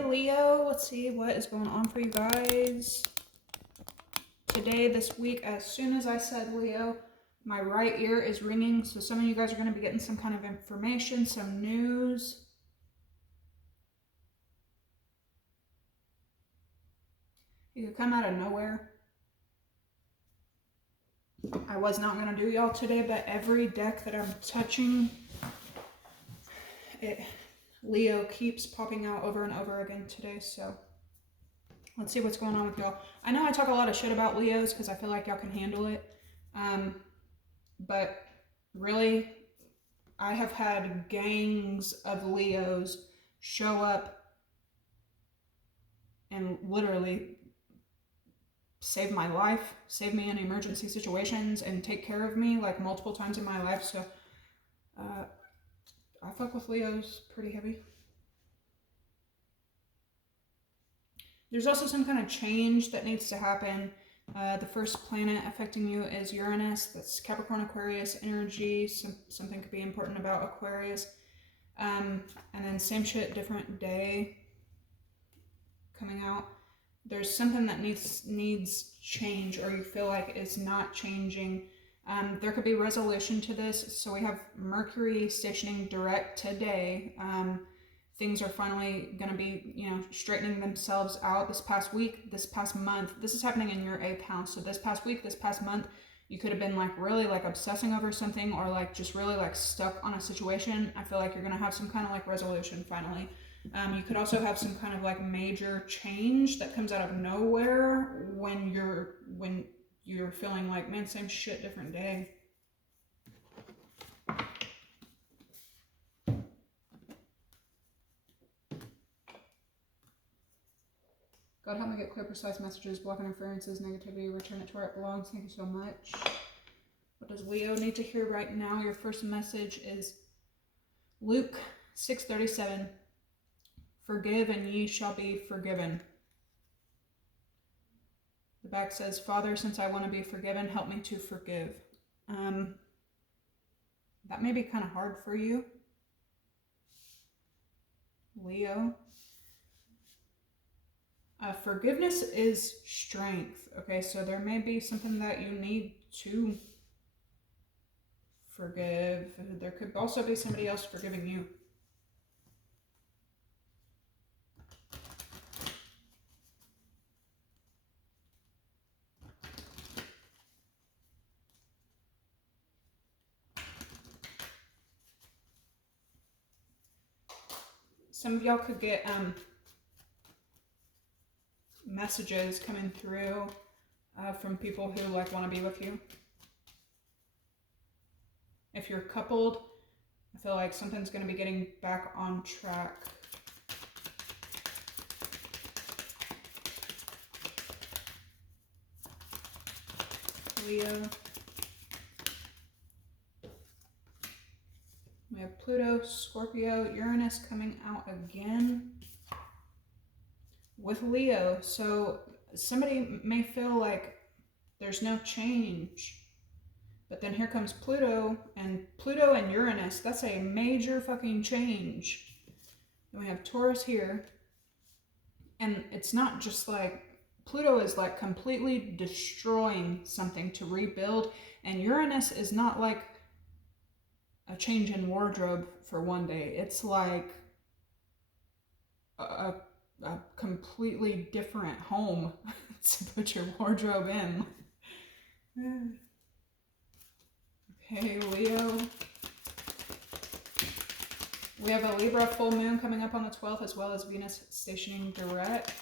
Hi, Leo. Let's see what is going on for you guys today, this week. As soon as I said Leo, my right ear is ringing. So some of you guys are going to be getting some kind of information, some news. You could come out of nowhere. I was not going to do y'all today, but every deck that I'm touching, Leo keeps popping out over and over again today. So let's see what's going on with y'all. I know I talk a lot of shit about Leos because I feel like y'all can handle it. But really, I have had gangs of Leos show up and literally save my life, save me in emergency situations, and take care of me like multiple times in my life. So I fuck with Leos pretty heavy. There's also some kind of change that needs to happen. The first planet affecting you is Uranus. That's Capricorn Aquarius energy. Something could be important about Aquarius. And then same shit, different day coming out. There's something that needs change, or you feel like it's not changing. There could be resolution to this. So we have Mercury stationing direct today. Things are finally going to be, straightening themselves out this past week, this past month. This is happening in your 8th house. So this past week, this past month, you could have been like really like obsessing over something, or like just really like stuck on a situation. I feel like you're going to have some kind of like resolution finally. You could also have some kind of like major change that comes out of nowhere when you're feeling like, man, same shit, different day. God help me get clear, precise messages, block interferences, negativity, return it to where it belongs. Thank you so much. What does Leo need to hear right now? Your first message is Luke 6:37. Forgive and ye shall be forgiven. The back says, Father, since I want to be forgiven, help me to forgive. That may be kind of hard for you, Leo. Forgiveness is strength. Okay, so there may be something that you need to forgive. There could also be somebody else forgiving you. Some of y'all could get messages coming through from people who like want to be with you. If you're coupled, I feel like something's going to be getting back on track. Leo. We have Pluto, Scorpio, Uranus coming out again with Leo. So somebody may feel like there's no change. But then here comes Pluto and Uranus. That's a major fucking change. Then we have Taurus here. And it's not just like, Pluto is like completely destroying something to rebuild. And Uranus is not like a change in wardrobe for one day. It's like a completely different home to put your wardrobe in. Okay, Leo. We have a Libra full moon coming up on the 12th, as well as Venus stationing direct.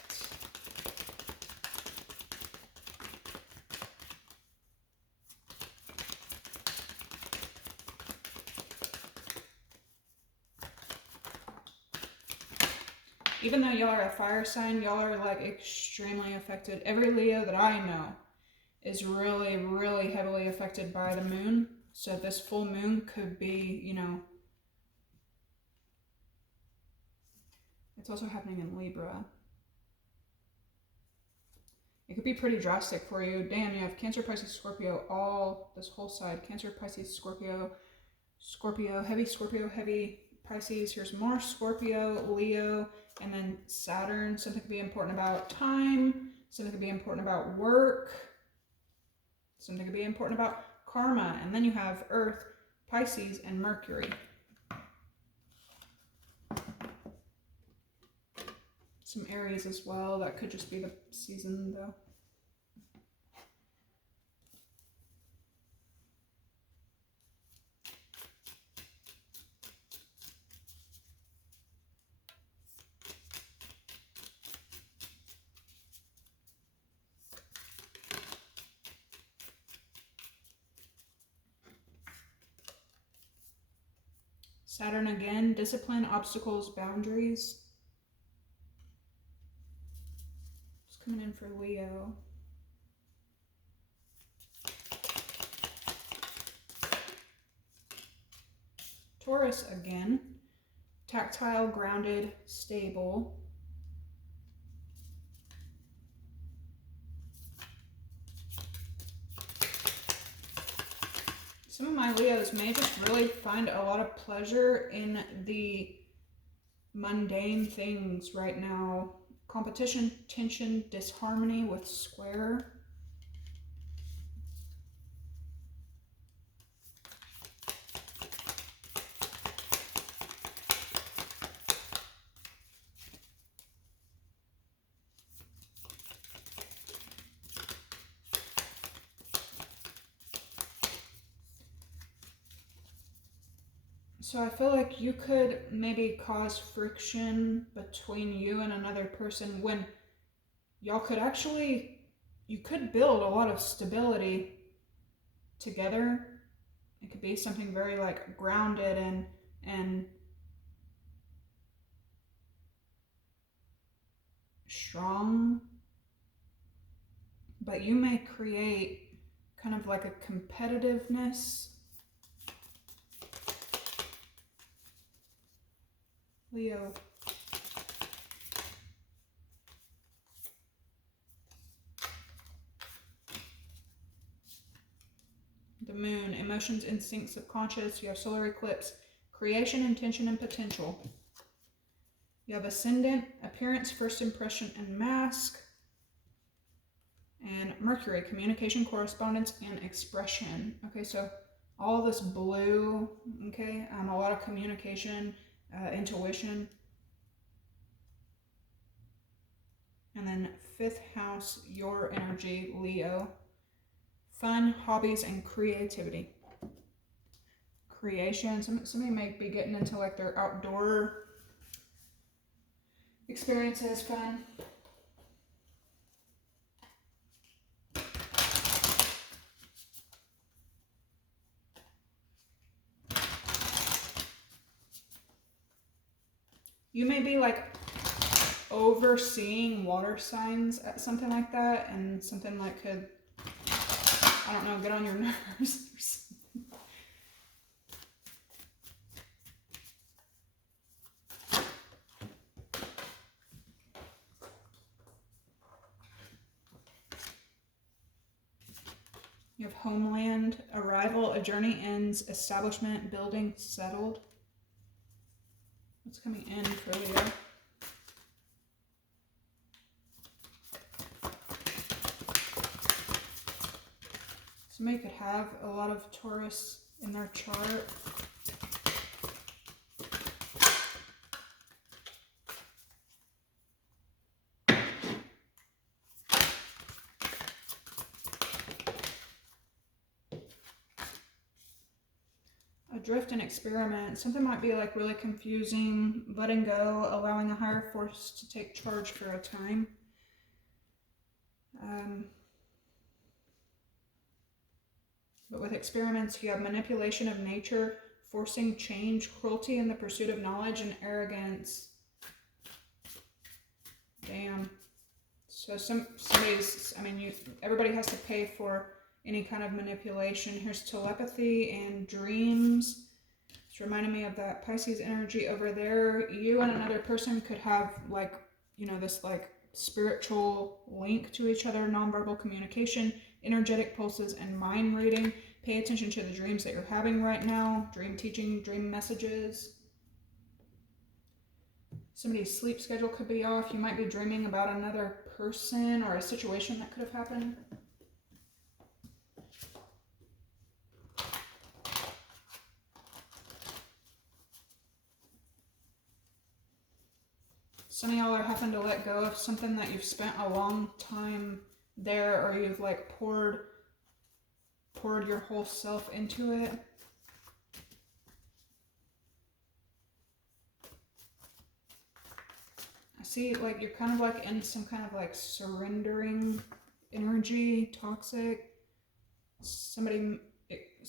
Even though y'all are a fire sign, y'all are like extremely affected. Every Leo that I know is really, really heavily affected by the moon. So this full moon could be, it's also happening in Libra. It could be pretty drastic for you. Damn, you have Cancer, Pisces, Scorpio, this whole side. Cancer, Pisces, Scorpio, heavy Pisces. Here's more Scorpio, Leo, and then Saturn. Something could be important about time. Something could be important about work. Something could be important about karma. And then you have Earth, Pisces, and Mercury. Some Aries as well. That could just be the season though. Saturn again, discipline, obstacles, boundaries. It's coming in for Leo. Taurus again, tactile, grounded, stable. Some of my Leos may just really find a lot of pleasure in the mundane things right now. Competition, tension, disharmony with square. So I feel like you could maybe cause friction between you and another person when y'all could actually, you could build a lot of stability together. It could be something very like grounded and strong, but you may create kind of like a competitiveness. Leo. The moon, emotions, instincts, subconscious. You have solar eclipse, creation, intention, and potential. You have ascendant, appearance, first impression, and mask. And Mercury, communication, correspondence, and expression. Okay, so all this blue, okay, a lot of communication, intuition. And then 5th house, your energy, Leo. Fun, hobbies, and creativity. Creation, somebody may be getting into like their outdoor experiences, fun. You may be like overseeing water signs at something like that, and something like could, I don't know, get on your nerves or something. You have homeland, arrival, a journey ends, establishment, building, settled. What's coming in for Leo? Somebody could have a lot of Taurus in their chart. Drift and experiment. Something might be like really confusing, letting go, allowing a higher force to take charge for a time. But with experiments, you have manipulation of nature, forcing change, cruelty in the pursuit of knowledge, and arrogance. Damn. So somebody's, I mean, everybody has to pay for any kind of manipulation. Here's telepathy and dreams. It's reminding me of that Pisces energy over there. You and another person could have like, you know, this like spiritual link to each other, nonverbal communication, energetic pulses, and mind reading. Pay attention to the dreams that you're having right now. Dream teaching, dream messages. Somebody's sleep schedule could be off. You might be dreaming about another person or a situation that could have happened. Some of y'all are having to let go of something that you've spent a long time there, or you've like poured your whole self into it. I see like you're kind of like in some kind of like surrendering energy, toxic. Somebody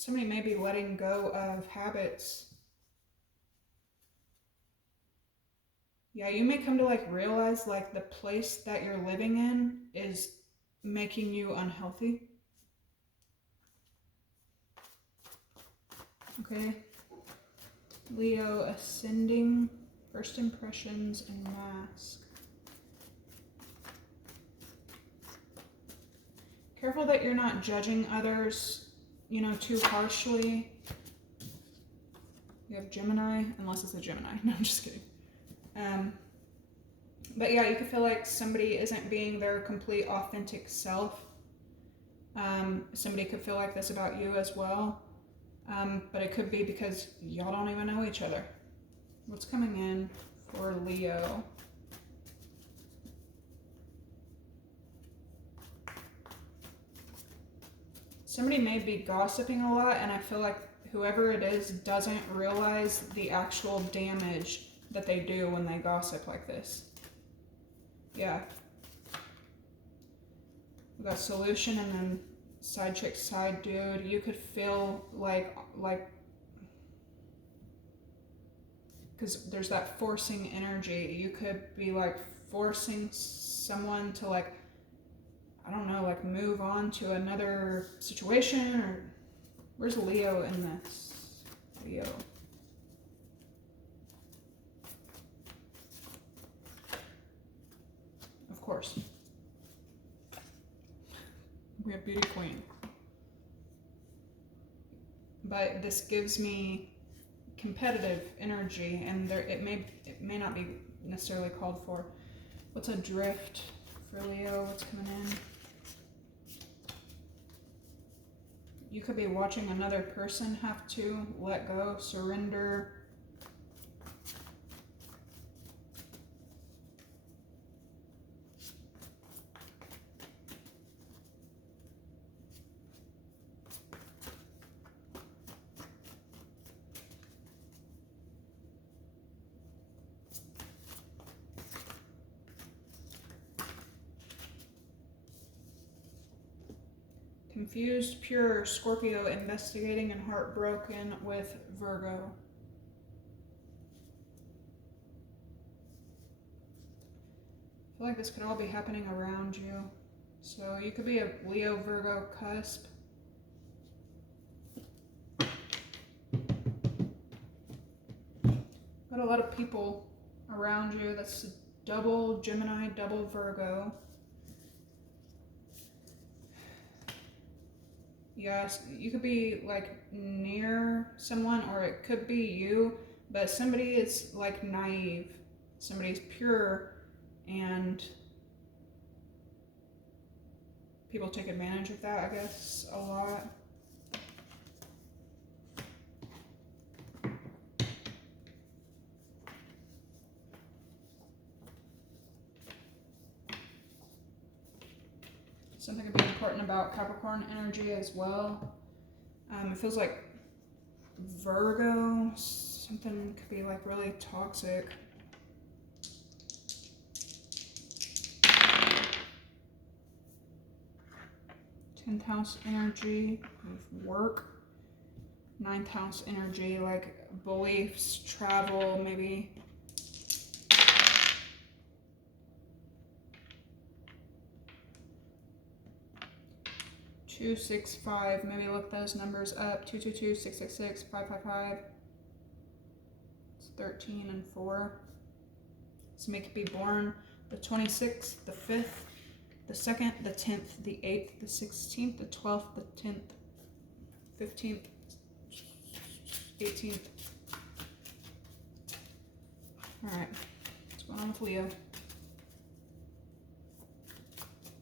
may be letting go of habits. Yeah, you may come to like realize like the place that you're living in is making you unhealthy. Okay. Leo ascending, first impressions and mask. Careful that you're not judging others, you know, too harshly. You have Gemini, unless it's a Gemini. No, I'm just kidding. But yeah, you could feel like somebody isn't being their complete authentic self. Somebody could feel like this about you as well. But it could be because y'all don't even know each other. What's coming in for Leo? Somebody may be gossiping a lot, and I feel like whoever it is doesn't realize the actual damage that they do when they gossip like this. Yeah. We got solution and then side chick, side dude. You could feel like, because there's that forcing energy. You could be like forcing someone to like, I don't know, like move on to another situation, or where's Leo in this? Leo. Of course. We have Beauty Queen. But this gives me competitive energy, and it may not be necessarily called for. What's a drift for Leo? What's coming in? You could be watching another person have to let go, surrender. Confused, pure Scorpio investigating and heartbroken with Virgo. I feel like this could all be happening around you. So you could be a Leo Virgo cusp. Got a lot of people around you. That's double Gemini, double Virgo. Yes, you could be like near someone, or it could be you, but somebody is like naive. Somebody's pure, and people take advantage of that, I guess, a lot. Something could be important about Capricorn energy as well. It feels like Virgo, something could be like really toxic. Tenth house energy of work. Ninth house energy, like beliefs, travel, maybe. 265, maybe look those numbers up. 222, 666, 555. It's 13 and 4. So make it be born the 26th, the 5th, the 2nd, the 10th, the 8th, the 16th, the 12th, the 10th, 15th, 18th. All right, let's on with Leo?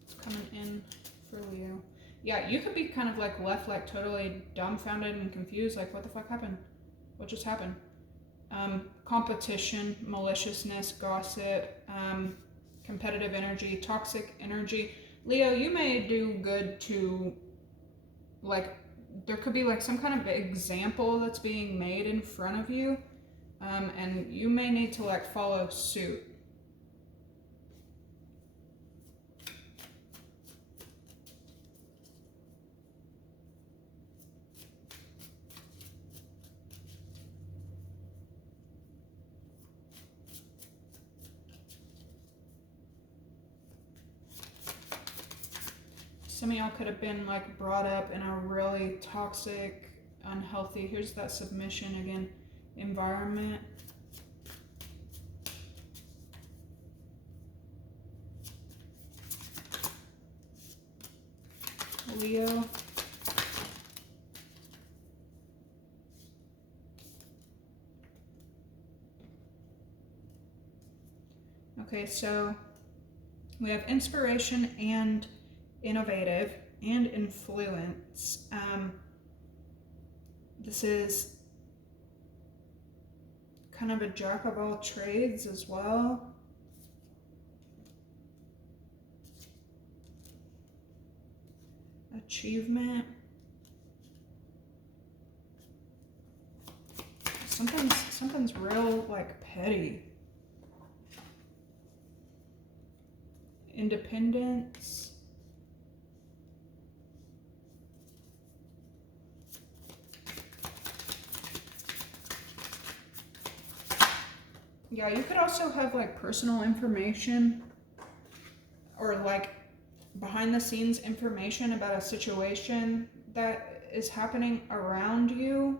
It's coming in for Leo. Yeah, you could be kind of like left like totally dumbfounded and confused, like what the fuck happened? What just happened? Competition, maliciousness, gossip, competitive energy, toxic energy. Leo, you may do good to, like, there could be like some kind of example that's being made in front of you, and you may need to like follow suit. Some of y'all could have been like brought up in a really toxic, unhealthy, here's that submission again, environment. Leo. Okay, so we have inspiration and innovative and influence. This is kind of a jack of all trades as well. Achievement. Something's real like petty. Independence. Yeah, you could also have like personal information or like behind the scenes information about a situation that is happening around you,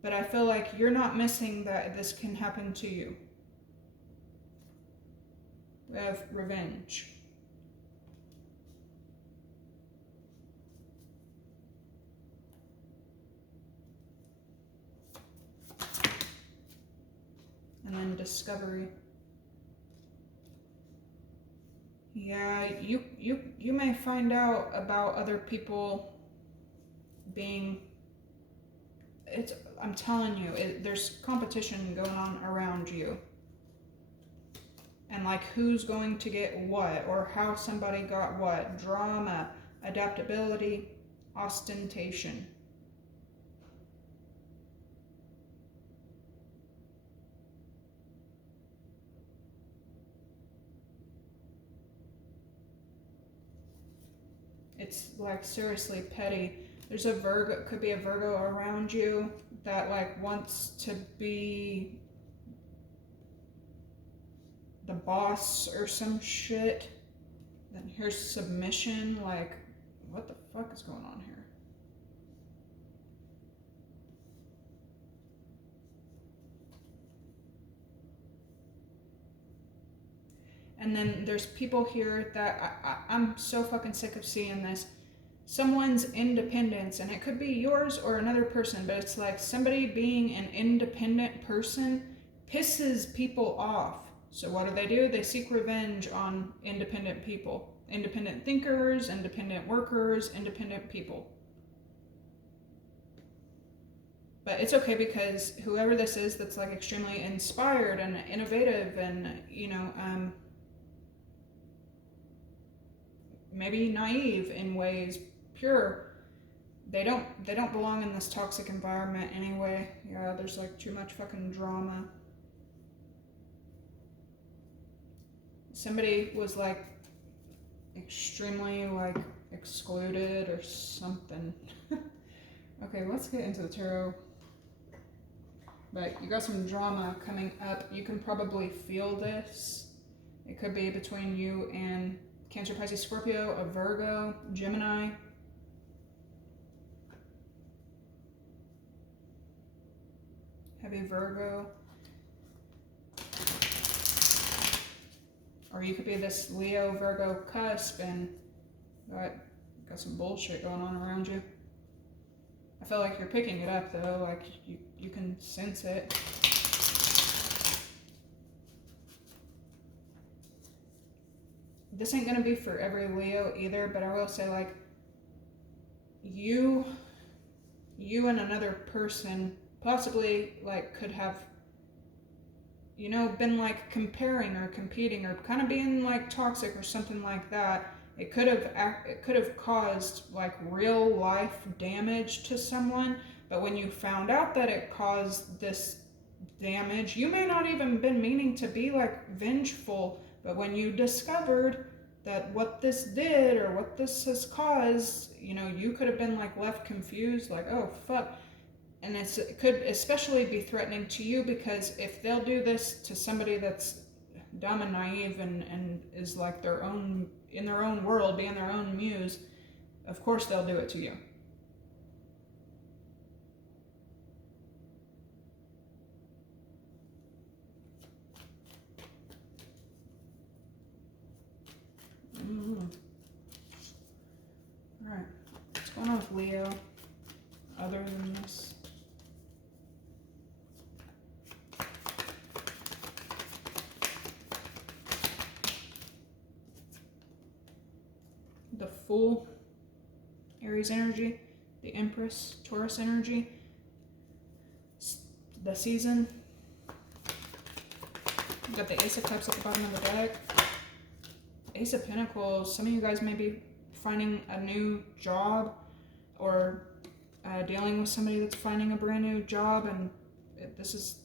but I feel like you're not missing that this can happen to you. We have revenge. And then discovery. Yeah, you may find out about other people being, I'm telling you, there's competition going on around you. And like who's going to get what or how somebody got what. Drama, adaptability, ostentation. It's like seriously petty. There's a Virgo, could be a Virgo around you that like wants to be the boss or some shit. Then here's submission, like what the fuck is going on here? And then there's people here that I'm so fucking sick of seeing this. Someone's independence, and it could be yours or another person, but it's like somebody being an independent person pisses people off. So what do? They seek revenge on independent people. Independent thinkers, independent workers, independent people. But it's okay because whoever this is that's like extremely inspired and innovative and, you know, maybe naive in ways, pure, they don't belong in this toxic environment anyway. Yeah, there's like too much fucking drama. Somebody was like extremely like excluded or something. Okay, let's get into the tarot. But you got some drama coming up. You can probably feel this. It could be between you and Cancer, Pisces, Scorpio, a Virgo, Gemini. Heavy Virgo. Or you could be this Leo, Virgo cusp and got some bullshit going on around you. I feel like you're picking it up though, like you can sense it. this ain't gonna be for every Leo either, but I will say, like, you and another person possibly, like, could have, you know, been like comparing or competing or kind of being like toxic or something like that. It could have caused like real life damage to someone, but when you found out that it caused this damage, you may not even been meaning to be like vengeful, but when you discovered that what this did or what this has caused, you know, you could have been like left confused, like, oh fuck. And it could especially be threatening to you, because if they'll do this to somebody that's dumb and naive and is like in their own world, being their own muse, of course they'll do it to you. Alright, what's going on with Leo other than this? The Fool, Aries energy, the Empress, Taurus energy, the Season. You got the Ace of Cups at the bottom of the deck. Ace of Pentacles, some of you guys may be finding a new job or dealing with somebody that's finding a brand new job, and this is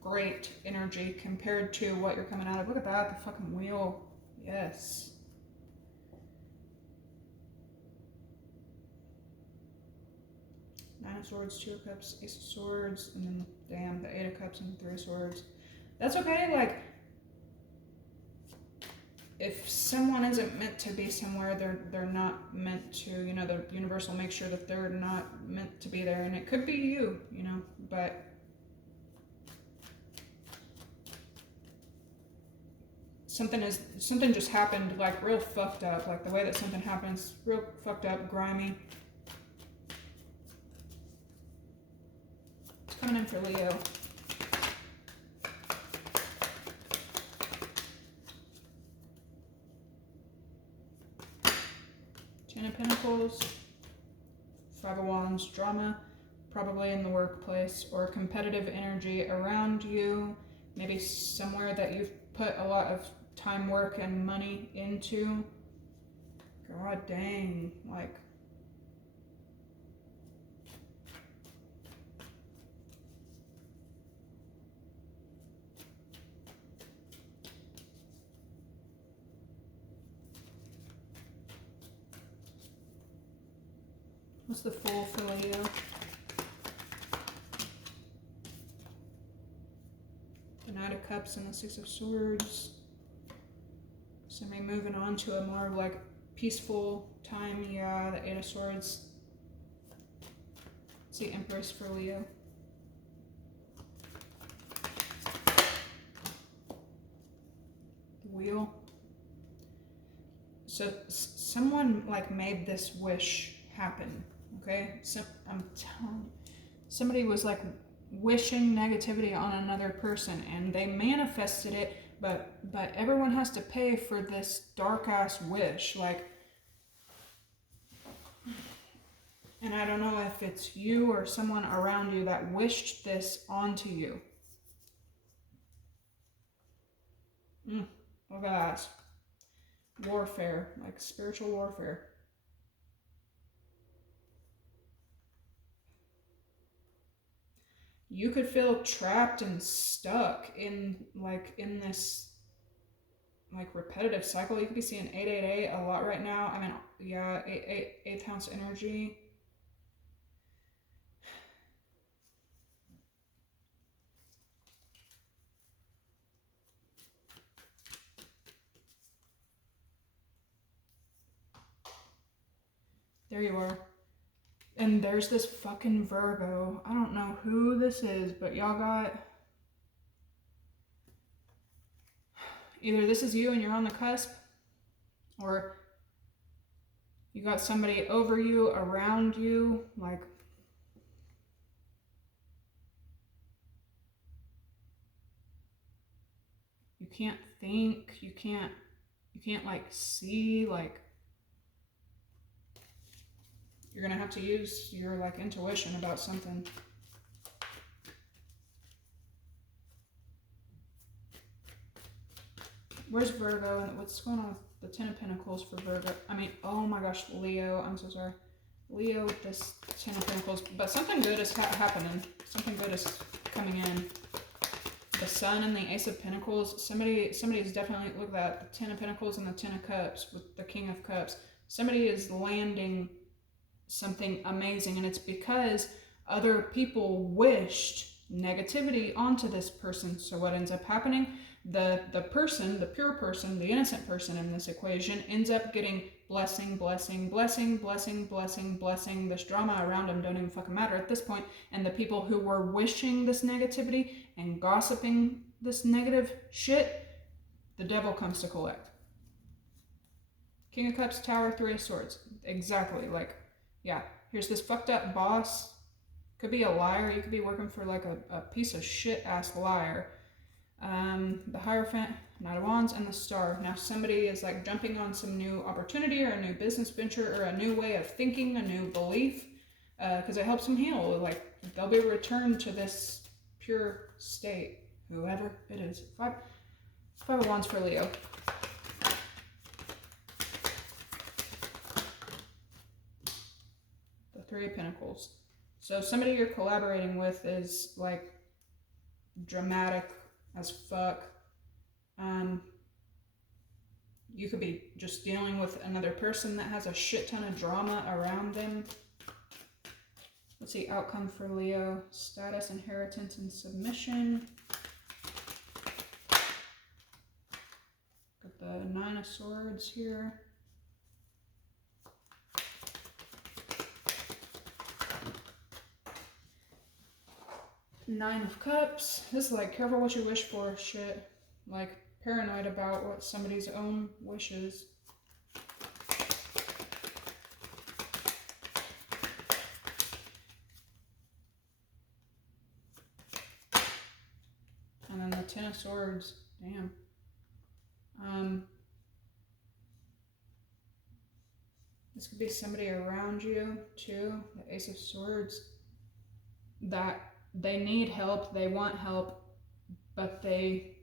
great energy compared to what you're coming out of. Look at that, the fucking wheel. Yes. Nine of Swords, Two of Cups, Ace of Swords, and then, damn, the Eight of Cups and Three of Swords. That's okay, like, if someone isn't meant to be somewhere, they're not meant to, you know, the universe will make sure that they're not meant to be there, and it could be you, you know, but something just happened, like, real fucked up, like, the way that something happens, real fucked up, grimy. It's coming in for Leo. Ten of Pentacles, Five of Wands, drama, probably in the workplace, or competitive energy around you, maybe somewhere that you've put a lot of time, work, and money into. God dang, like, what's the Fool for Leo? The Knight of Cups and the Six of Swords. Somebody moving on to a more like peaceful time. Yeah, the Eight of Swords. It's the Empress for Leo. The Wheel. So someone like made this wish happen. Okay, so I'm telling you, somebody was like wishing negativity on another person, and they manifested it, but everyone has to pay for this dark ass wish, like, and I don't know if it's you or someone around you that wished this onto you. Look at that. Warfare, like spiritual warfare. You could feel trapped and stuck in this like repetitive cycle. You could be seeing 888 a lot right now. I mean, yeah, 8th house energy. There you are. And there's this fucking Virgo. I don't know who this is, but y'all got... Either this is you and you're on the cusp, or you got somebody over you, around you, like... You can't think, you can't You can't like see, like you're gonna have to use your like intuition about something. Where's Virgo and what's going on with the Ten of Pentacles for Virgo? I mean, oh my gosh, Leo, I'm so sorry. Leo with this Ten of Pentacles, but something good is happening. Something good is coming in. The Sun and the Ace of Pentacles. Somebody is definitely, look at that, the Ten of Pentacles and the Ten of Cups with the King of Cups. Somebody is landing something amazing, and it's because other people wished negativity onto this person. So what ends up happening? The person, the pure person, the innocent person in this equation ends up getting blessing, blessing, blessing, blessing, blessing, blessing. This drama around them don't even fucking matter at this point. And the people who were wishing this negativity and gossiping this negative shit, the devil comes to collect. King of Cups, Tower, Three of Swords. Exactly. Like, yeah, here's this fucked up boss. Could be a liar. You could be working for like a piece of shit ass liar. The Hierophant, Knight of Wands, and the Star. Now somebody is like jumping on some new opportunity or a new business venture or a new way of thinking, a new belief, because it helps them heal. Like they'll be returned to this pure state, whoever it is. Five of Wands for Leo. The Three of Pentacles. So somebody you're collaborating with is like dramatic as fuck. You could be just dealing with another person that has a shit ton of drama around them. Let's see, outcome for Leo. Status, inheritance, and submission. Got the Nine of Swords here. Nine of Cups. This is like careful what you wish for shit. Like paranoid about what somebody's own wishes. And then the Ten of Swords. Damn. This could be somebody around you too. The Ace of Swords. That they need help, they want help, but they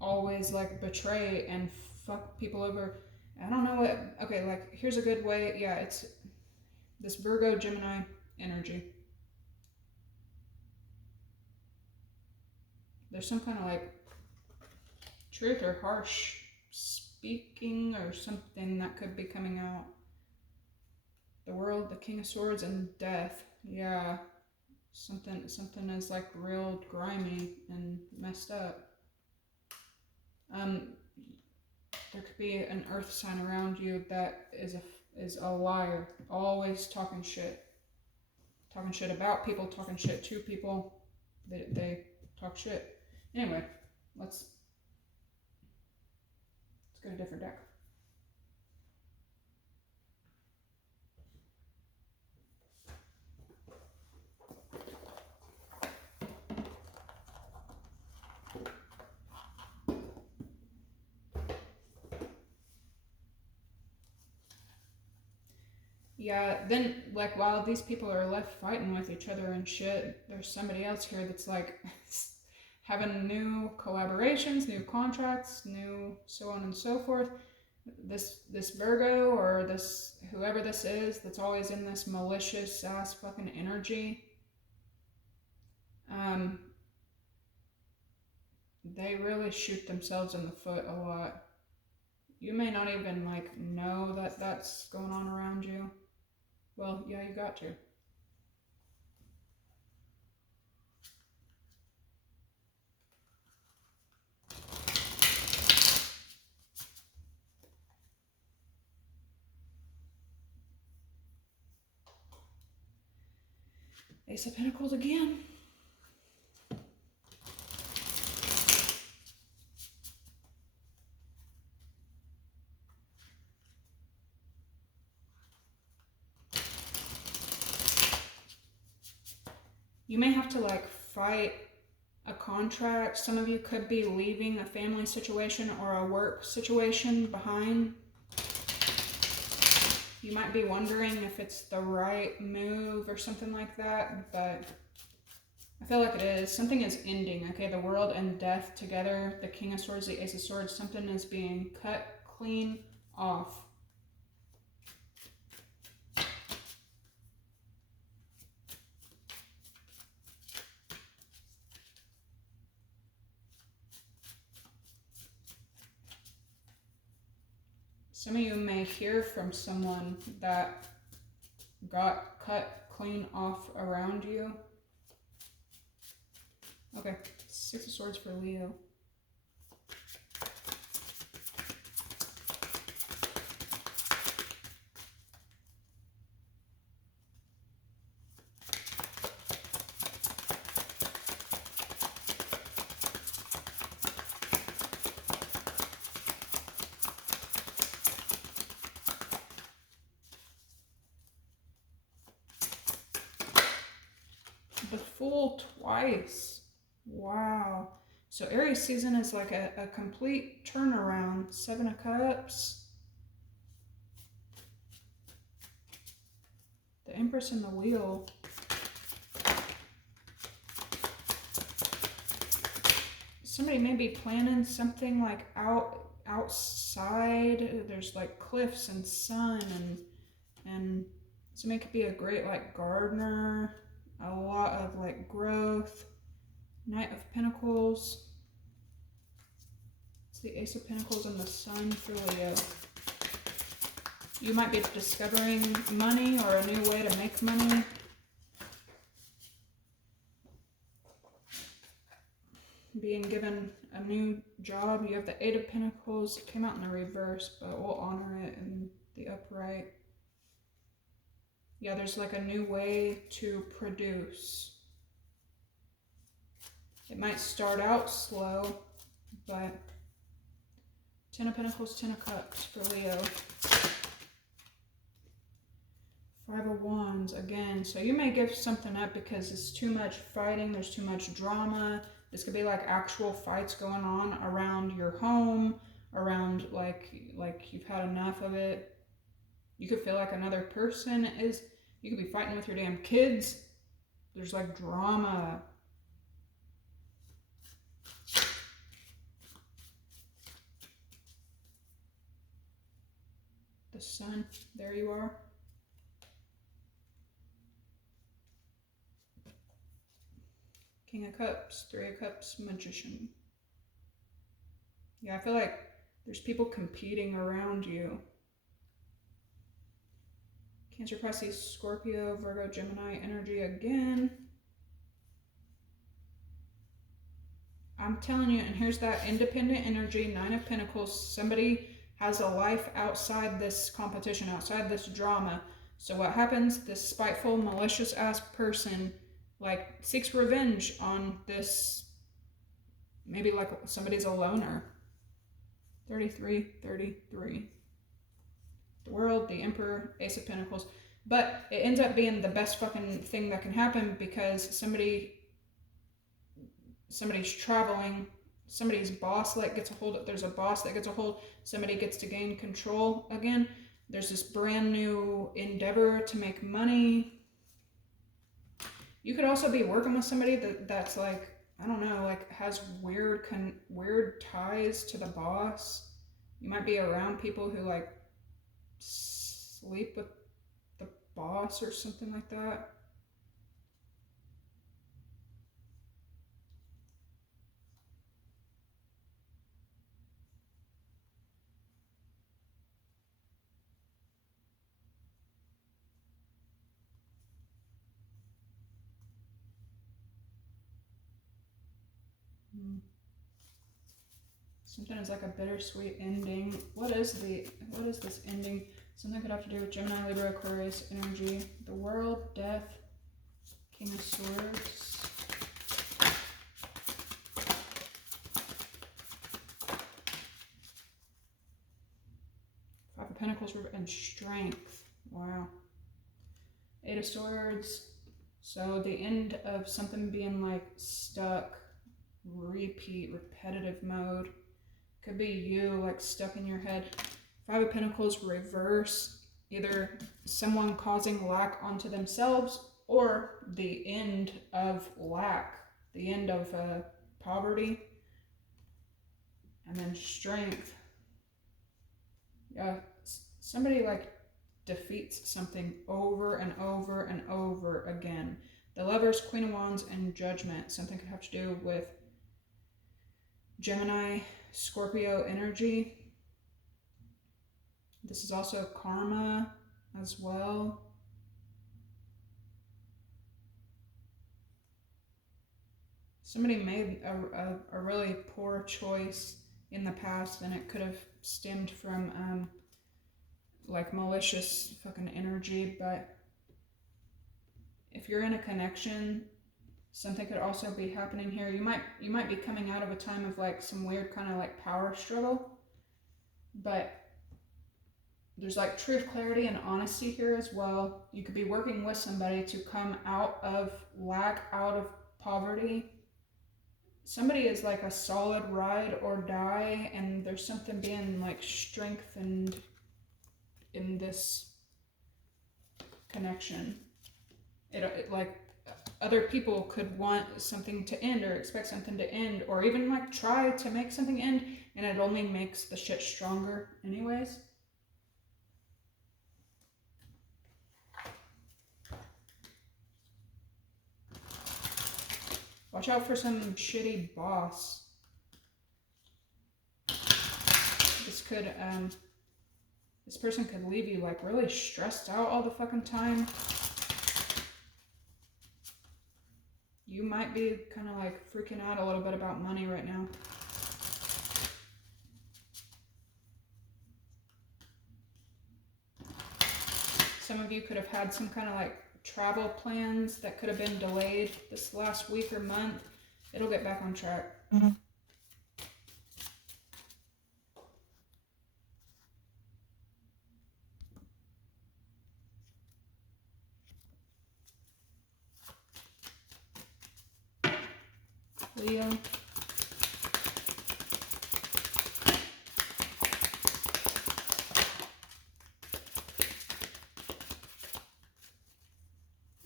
always like betray and fuck people over. I don't know what, okay, like here's a good way. Yeah, it's this Virgo Gemini energy. There's some kind of like truth or harsh speaking or something that could be coming out. The World, the King of Swords, and Death. Yeah, something is like real grimy and messed up. There could be an earth sign around you that is a liar, always talking shit about people, talking shit to people. They talk shit. Anyway, let's get a different deck. Yeah, then like while these people are left fighting with each other and shit, there's somebody else here that's like having new collaborations, new contracts, new so on and so forth. This Virgo or this whoever this is that's always in this malicious ass fucking energy. They really shoot themselves in the foot a lot. You may not even like know that that's going on around you. Well, yeah, you got to. Ace of Pentacles again. You may have to like fight a contract. Some of you could be leaving a family situation or a work situation behind. You might be wondering if it's the right move or something like that, but I feel like it is. Something is ending, okay? The world and death together, the King of Swords, the Ace of Swords, something is being cut clean off. Some of you may hear from someone that got cut clean off around you. Okay, Six of Swords for Leo. The Fool twice. Wow. So Aries season is like a complete turnaround. Seven of Cups. The Empress and the Wheel. Somebody may be planning something like outside. There's like cliffs and sun, and somebody could be a great like gardener. A lot of like growth. Knight of Pentacles. It's the Ace of Pentacles and the Sun for Leo. You might be discovering money or a new way to make money. Being given a new job. You have the Eight of Pentacles. It came out in the reverse, but we'll honor it in the upright. Yeah, there's like a new way to produce. It might start out slow, but Ten of Pentacles, Ten of Cups for Leo. Five of Wands again. So you may give something up because it's too much fighting. There's too much drama. This could be like actual fights going on around your home, around like you've had enough of it. You could feel like another person is, you could be fighting with your damn kids. There's like drama. The Sun, there you are. King of Cups, Three of Cups, Magician. Yeah, I feel like there's people competing around you. Cancer, Pisces, Scorpio, Virgo, Gemini energy again. I'm telling you, and here's that independent energy, Nine of Pentacles. Somebody has a life outside this competition, outside this drama. So what happens? This spiteful, malicious ass person like seeks revenge on this, maybe like somebody's a loner. 33, 33. The World, the Emperor, Ace of Pentacles. But it ends up being the best fucking thing that can happen because somebody's traveling, somebody's boss like gets a hold of, there's a boss that gets a hold, somebody gets to gain control again. There's this brand new endeavor to make money. You could also be working with somebody that's like, I don't know, like has weird ties to the boss. You might be around people who like sleep with the boss or something like that. Something is like a bittersweet ending. What is this ending? Something could have to do with Gemini, Libra, Aquarius energy. The World, Death, King of Swords. Five of Pentacles and Strength. Wow. Eight of Swords. So the end of something being like stuck. repetitive mode. Could be you like stuck in your head. Five of Pentacles reverse, either someone causing lack onto themselves or the end of lack, the end of poverty. And then Strength. Yeah, somebody like defeats something over and over and over again. The Lovers, Queen of Wands, and Judgment. Something could have to do with Gemini, Scorpio energy. This is also karma as well. Somebody made a really poor choice in the past, and it could have stemmed from like malicious fucking energy. But if you're in a connection, something could also be happening here. You might be coming out of a time of like some weird kind of like power struggle, but there's like truth, clarity, and honesty here as well. You could be working with somebody to come out of lack, out of poverty. Somebody is like a solid ride or die, and there's something being like strengthened in this connection. It like other people could want something to end or expect something to end, or even like try to make something end, and it only makes the shit stronger anyways. Watch out for some shitty boss. This person could leave you like really stressed out all the fucking time. You might be kind of like freaking out a little bit about money right now. Some of you could have had some kind of like travel plans that could have been delayed this last week or month. It'll get back on track. Mm-hmm. Leo.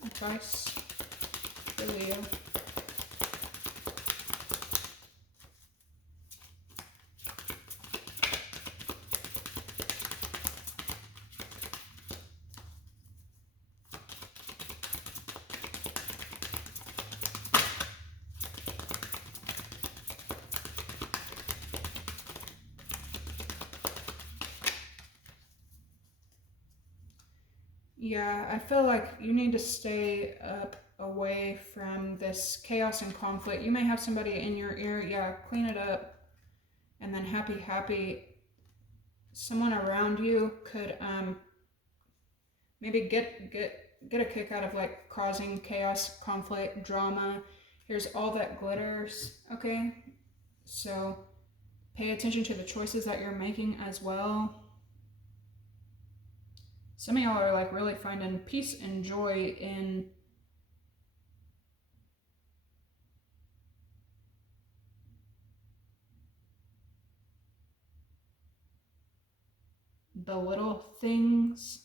Advice for Leo. Yeah, I feel like you need to stay up away from this chaos and conflict. You may have somebody in your ear. Yeah, clean it up. And then happy. Someone around you could maybe get a kick out of like causing chaos, conflict, drama. Here's all that glitters. Okay, so pay attention to the choices that you're making as well. Some of y'all are like really finding peace and joy in the little things.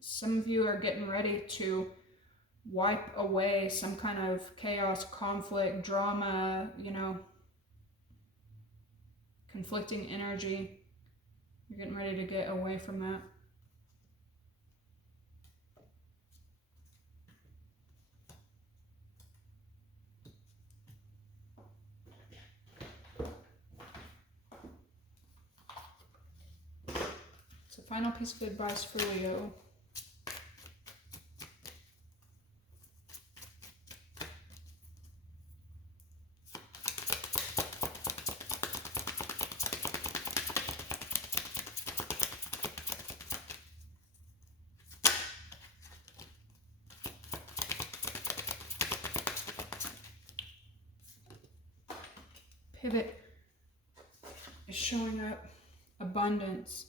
Some of you are getting ready to wipe away some kind of chaos, conflict, drama, you know, conflicting energy. You're getting ready to get away from that. So final piece of advice for Leo. Pivot is showing up abundance.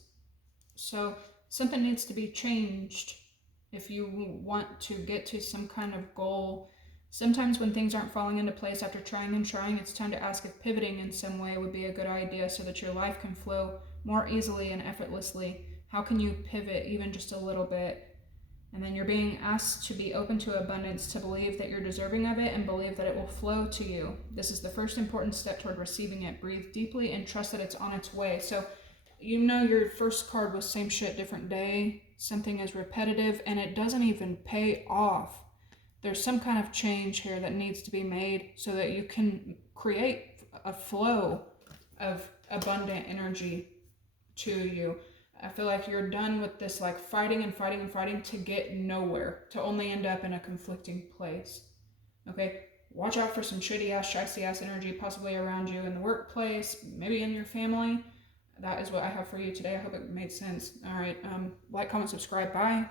So something needs to be changed if you want to get to some kind of goal. Sometimes when things aren't falling into place after trying and trying, it's time to ask if pivoting in some way would be a good idea so that your life can flow more easily and effortlessly. How can you pivot even just a little bit? And then you're being asked to be open to abundance, to believe that you're deserving of it and believe that it will flow to you. This is the first important step toward receiving it. Breathe deeply and trust that it's on its way. So, you know, your first card was same shit, different day. Something is repetitive and it doesn't even pay off. There's some kind of change here that needs to be made so that you can create a flow of abundant energy to you. I feel like you're done with this like fighting and fighting and fighting to get nowhere, to only end up in a conflicting place. Okay, watch out for some shitty ass, shicey ass energy possibly around you in the workplace, maybe in your family. That is what I have for you today. I hope it made sense. All right, like, comment, subscribe. Bye.